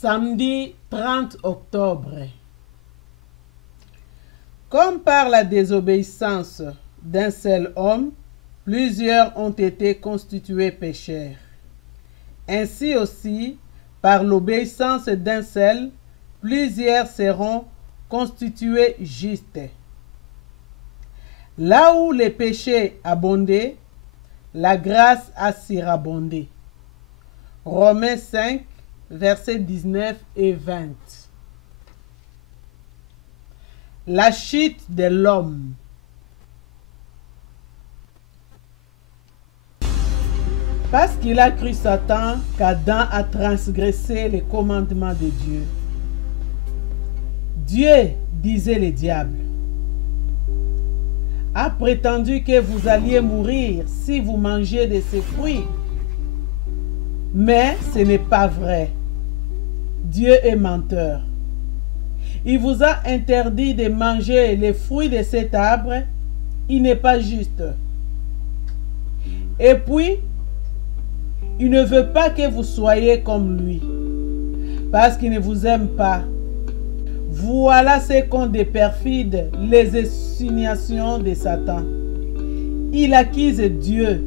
Samedi 30 octobre. Comme par la désobéissance d'un seul homme, plusieurs ont été constitués pécheurs. Ainsi aussi, par l'obéissance d'un seul, plusieurs seront constitués justes. Là où les péchés abondaient, la grâce a surabondé. Romains 5, versets 19 et 20. La chute de l'homme. Parce qu'il a cru Satan qu'Adam a transgressé les commandements de Dieu. Dieu, disait le diable, a prétendu que vous alliez mourir si vous mangez de ces fruits. Mais ce n'est pas vrai. Dieu est menteur. Il vous a interdit de manger les fruits de cet arbre. Il n'est pas juste. Et puis, il ne veut pas que vous soyez comme lui, parce qu'il ne vous aime pas. Voilà ce qu'ont des perfides les insinuations de Satan. Il accuse Dieu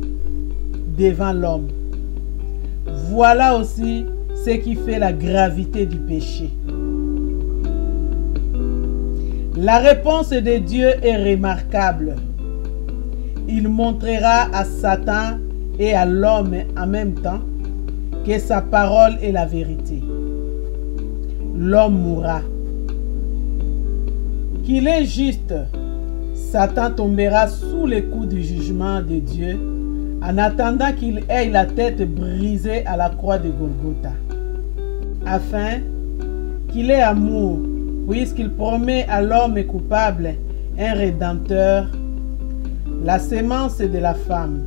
devant l'homme. Voilà aussi ce qui fait la gravité du péché. La réponse de Dieu est remarquable. Il montrera à Satan et à l'homme en même temps que sa parole est la vérité. L'homme mourra. Qu'il est juste, Satan tombera sous les coups du jugement de Dieu en attendant qu'il ait la tête brisée à la croix de Golgotha, afin qu'il ait amour, puisqu'il promet à l'homme coupable un rédempteur, la sémence de la femme.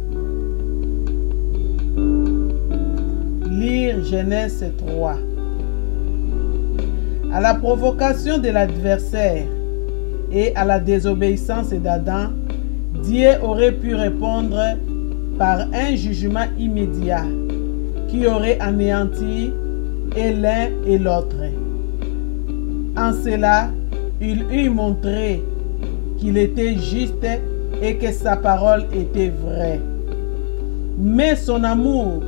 Lire Genèse 3. À la provocation de l'adversaire et à la désobéissance d'Adam, Dieu aurait pu répondre par un jugement immédiat qui aurait anéanti et l'un et l'autre. En cela, il eût montré qu'il était juste et que sa parole était vraie. Mais son amour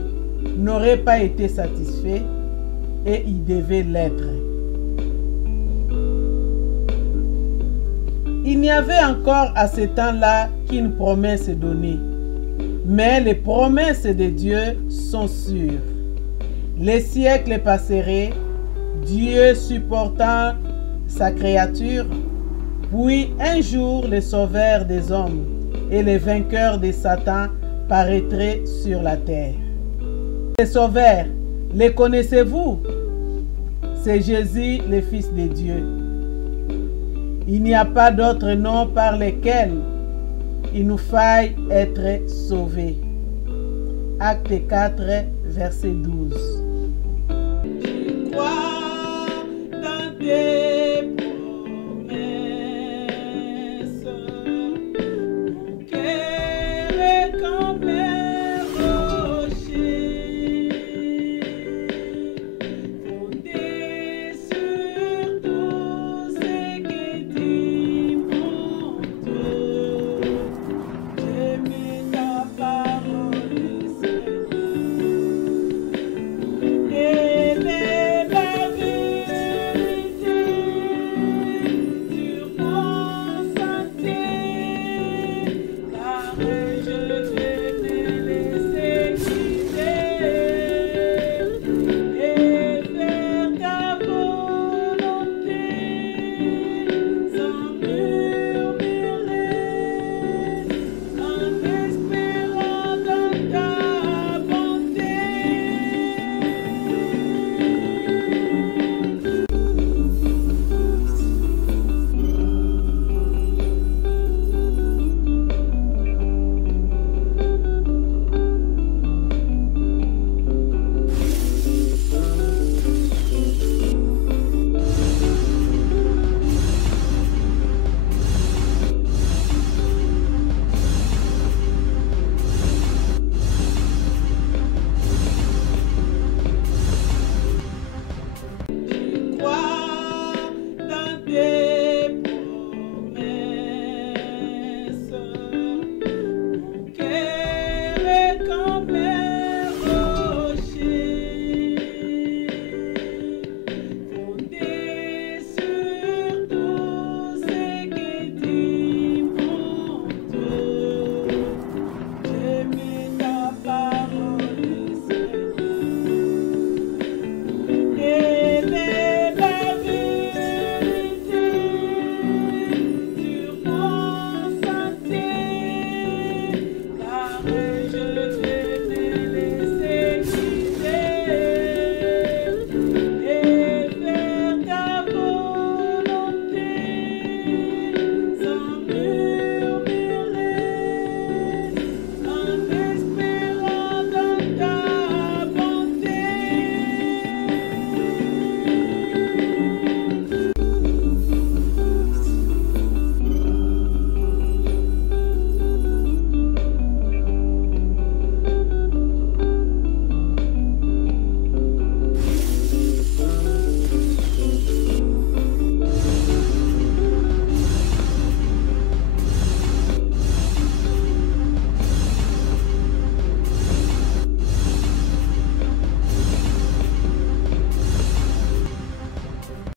n'aurait pas été satisfait et il devait l'être. Il n'y avait encore à ce temps-là qu'une promesse donnée. Mais les promesses de Dieu sont sûres. Les siècles passeraient, Dieu supportant sa créature, puis un jour le sauveur des hommes et le vainqueur de Satan paraîtrait sur la terre. Les sauveurs, les connaissez-vous? C'est Jésus, le Fils de Dieu. Il n'y a pas d'autre nom par lequel il nous faille être sauvés. Acte 4, verset 12.